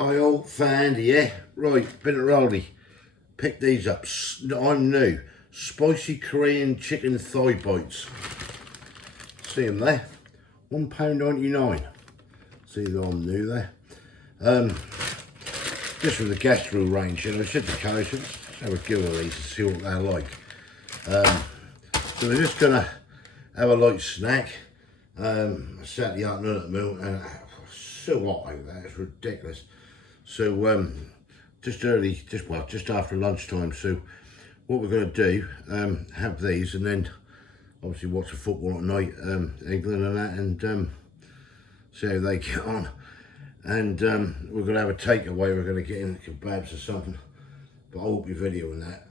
Hi all, Fandy, yeah? Right, been at Aldi. Picked these up. I'm new. Spicy Korean chicken thigh bites. See them there? £1.99. See that I'm new there. Just from the gastro range, and I said to Kelly, let's have a go of these and see what they're like. So we're just gonna have a light snack. I sat the afternoon at the moon and it's so hot out there, it's ridiculous. So just after lunchtime. So what we're going to do, have these and then obviously watch the football at night, England and that, and see how they get on. And we're going to have a takeaway. We're going to get in kebabs or something, but I won't be videoing that.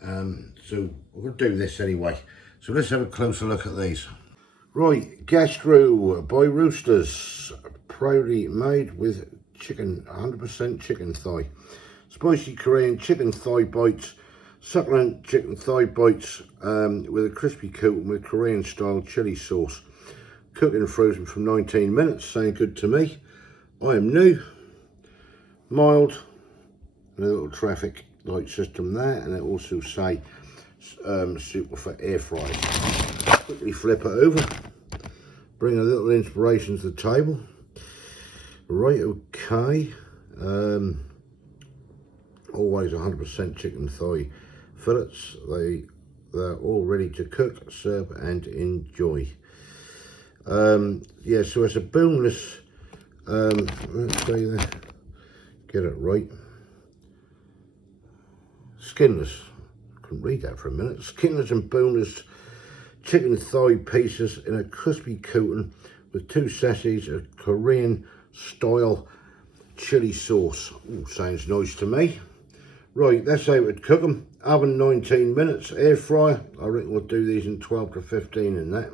So we're going to do this anyway. So let's have a closer look at these. Right, Gastro by Roosters, proudly made with chicken, 100% chicken thigh. Spicy Korean chicken thigh bites, succulent chicken thigh bites with a crispy coating with Korean style chili sauce. Cooked and frozen from 19 minutes, sound good to me. I am new, mild, and a little traffic light system there, and it also say suitable for air fryers. Quickly flip it over, bring a little inspiration to the table. Right, okay. Always 100% chicken thigh fillets. They're all ready to cook, serve, and enjoy. Yeah, so it's a boneless. Let's say that. Get it right. Skinless. Couldn't read that for a minute. Skinless and boneless chicken thigh pieces in a crispy coating with 2 sachets of Korean style chili sauce. Ooh, sounds nice to me. Right, that's how we'd cook them. Oven 19 minutes, air fryer. I reckon we'll do these in 12 to 15 in that.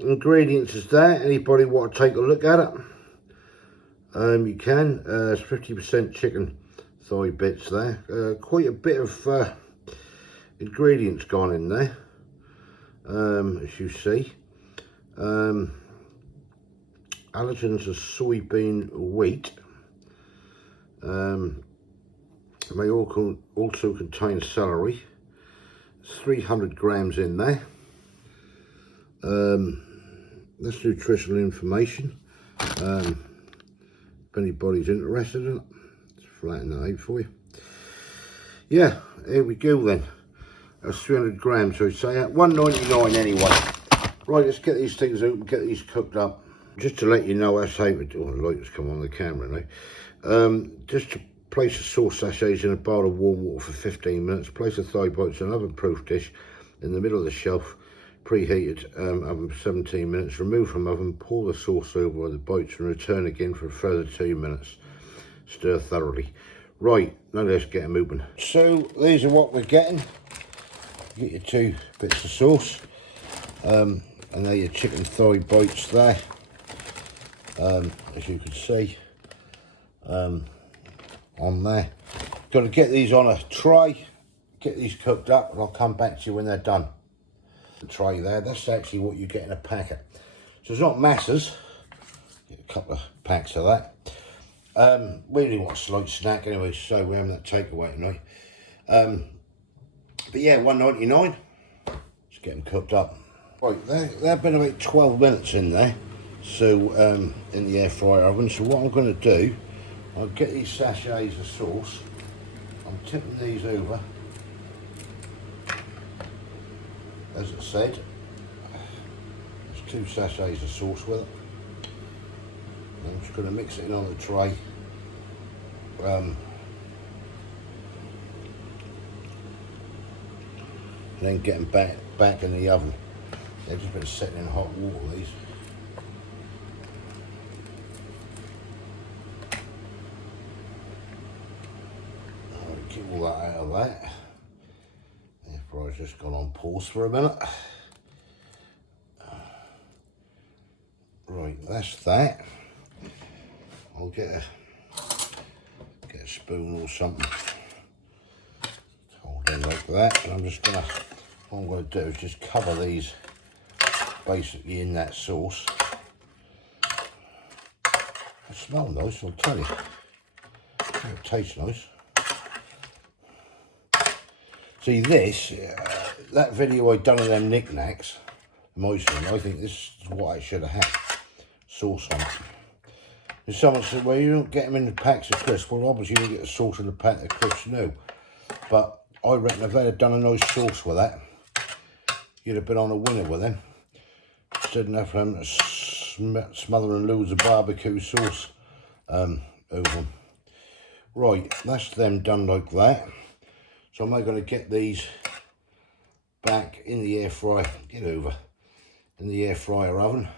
Ingredients is there. Anybody want to take a look at it? You can. It's 50% chicken thigh bits there. Quite a bit of ingredients gone in there, as you see. Allergens of soybean wheat. May also contain celery. It's 300 grams in there. That's nutritional information. If anybody's interested in it, let's flatten that out for you. Yeah, here we go then. That's 300 grams, so I'd say at $1.99 anyway. Right, let's get these things open, get these cooked up. Just to let you know, that's how we do. Oh, the lights come on the camera now. Just to place the sauce sachets in a bowl of warm water for 15 minutes. Place the thigh bites in an oven-proof dish in the middle of the shelf. Preheated oven for 17 minutes. Remove from oven. Pour the sauce over the bites and return again for a further 2 minutes. Stir thoroughly. Right, now let's get them open. So these are what we're getting. Get your 2 bits of sauce, and there your chicken thigh bites there. As you can see, on there. Got to get these on a tray, get these cooked up, and I'll come back to you when they're done. The tray there, that's actually what you get in a packet. So it's not masses. Get a couple of packs of that. We really want a slight snack anyway, so we're having that takeaway tonight. But yeah, $1.99. Let's get them cooked up. Right, they've been about 12 minutes in there. So in the air fryer oven. So what I'm going to do, I'll get these sachets of sauce. I'm tipping these over, as it said. There's 2 sachets of sauce with it. I'm just going to mix it in on the tray. And then get them back in the oven. They've just been sitting in hot water, these. Keep all that out of that. The air fryer's just gone on pause for a minute. Right, that's that. I'll get a spoon or something. Hold in like that. And I'm just gonna. What I'm gonna do is just cover these basically in that sauce. Smell nice, I'll tell you. It tastes nice. See this, that video I done of them knickknacks, moistening, I think this is what I should have had. Sauce on it. And someone said, well, you don't get them in the packs of crisps. Well, obviously you don't get the sauce in the pack of crisps, no. But I reckon if they'd have done a nice sauce with that, you'd have been on a winner with them. Instead of having to smother and loads of barbecue sauce over them. Right, that's them done like that. So I'm going to get these back in the air fryer, get over, in the air fryer oven,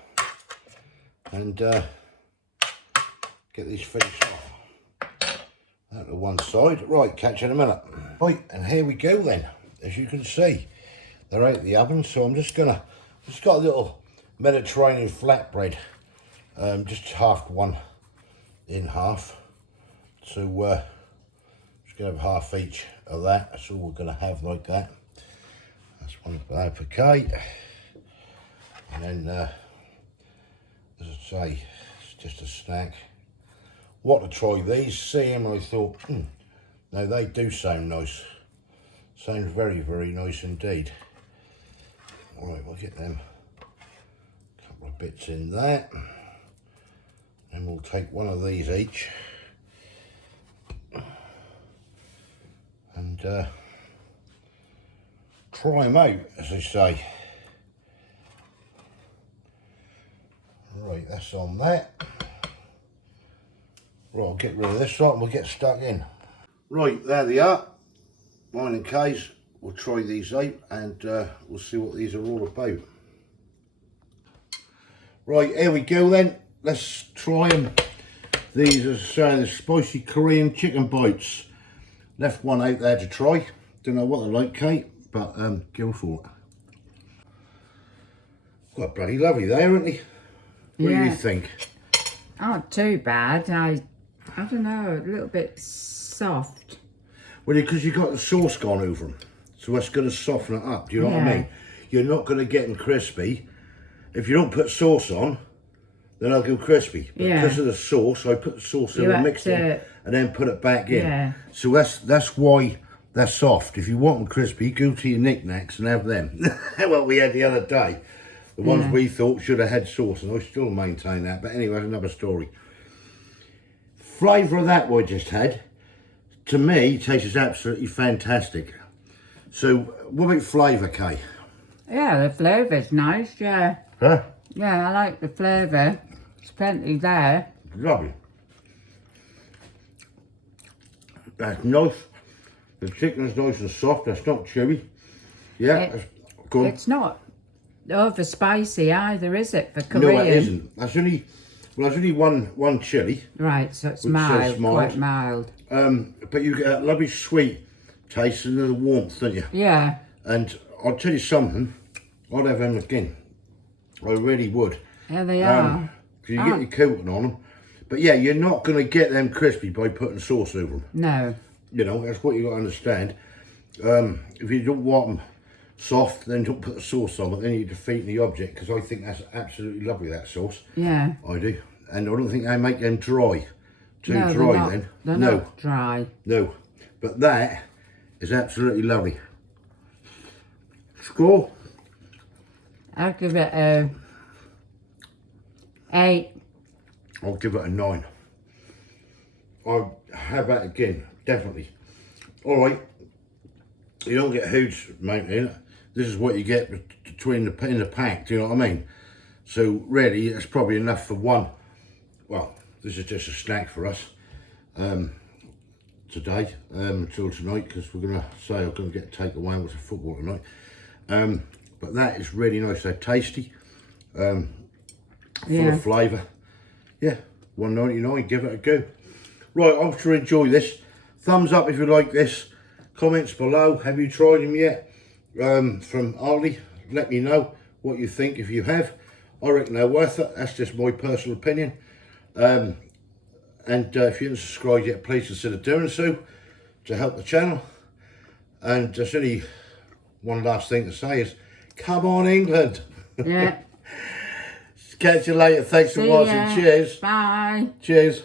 and get these finished off. Out to one side. Right, catch you in a minute. Right, and here we go then. As you can see, they're out of the oven, so I'm just got a little Mediterranean flatbread, just half one in half. So just gonna have half each of that. That's all we're gonna have like that. That's one for Kate. And then, as I say, it's just a snack. What to try these, see them, and I thought, no, they do sound nice. Sounds very, very nice indeed. All right, we'll get them a couple of bits in that. And we'll take one of these each. And try them out, as I say. Right, that's on that. Right, I'll get rid of this lot and we'll get stuck in. Right, there they are. Mine and Kay's. We'll try these out and we'll see what these are all about. Right, here we go then. Let's try them. These are the spicy Korean chicken bites. Left one out there to try. Don't know what they're like, Kate, but go for it. Quite bloody lovely they, aren't they? What do you think? Not too bad. I don't know, a little bit soft. Well, because you've got the sauce gone over them, so that's going to soften it up. Do you know what I mean? You're not going to get them crispy. If you don't put sauce on, then they'll go crispy. But because of the sauce, I put the sauce in and mixed it and then put it back in. Yeah. So that's why they're soft. If you want them crispy, go to your knickknacks and have them. What we had the other day. The ones we thought should have had sauce, and I still maintain that. But anyway, that's another story. Flavour of that we just had, to me, tastes absolutely fantastic. So, what about flavour, Kay? Yeah, the flavour's nice, yeah. Huh? Yeah, I like the flavour. There's plenty there. Lovely. That's nice. The chicken's nice and soft. That's not chewy. Yeah, that's good. It's not over spicy either, is it, for Korean? No, it isn't. That's only, well, there's only one chilli. Right, so it's mild, quite mild. But you get that lovely sweet taste and the warmth, don't you? Yeah. And I'll tell you something, I'd have them again. I really would. Yeah, they are. Because you get your coating on them. But yeah, you're not going to get them crispy by putting sauce over them. No. You know, that's what you got to understand. If you don't want them soft, then don't put the sauce on, but then you're defeating the object, because I think that's absolutely lovely, that sauce. Yeah. I do. And I don't think they make them dry. Too no, dry not, then. They're no. Not dry. No. But that is absolutely lovely. Score? I'll give it a 8. I'll give it a 9. I'll have that again, definitely. Alright, you don't get a huge amount in it. This is what you get between in the pack, do you know what I mean? So really, that's probably enough for one. Well, this is just a snack for us today, until tonight, because we're going to say I'm going to get takeaway with the football tonight. But that is really nice. They're tasty, full of flavour. Yeah, $1.99. Give it a go. Right, I'm sure you enjoy this. Thumbs up if you like this. Comments below. Have you tried them yet? From Aldi. Let me know what you think if you have. I reckon they're worth it. That's just my personal opinion. And if you haven't subscribed yet, please consider doing so to help the channel. And there's only one last thing to say is, come on England. Yeah. Catch you later. Thanks for See watching. ya. Cheers. Bye. Cheers.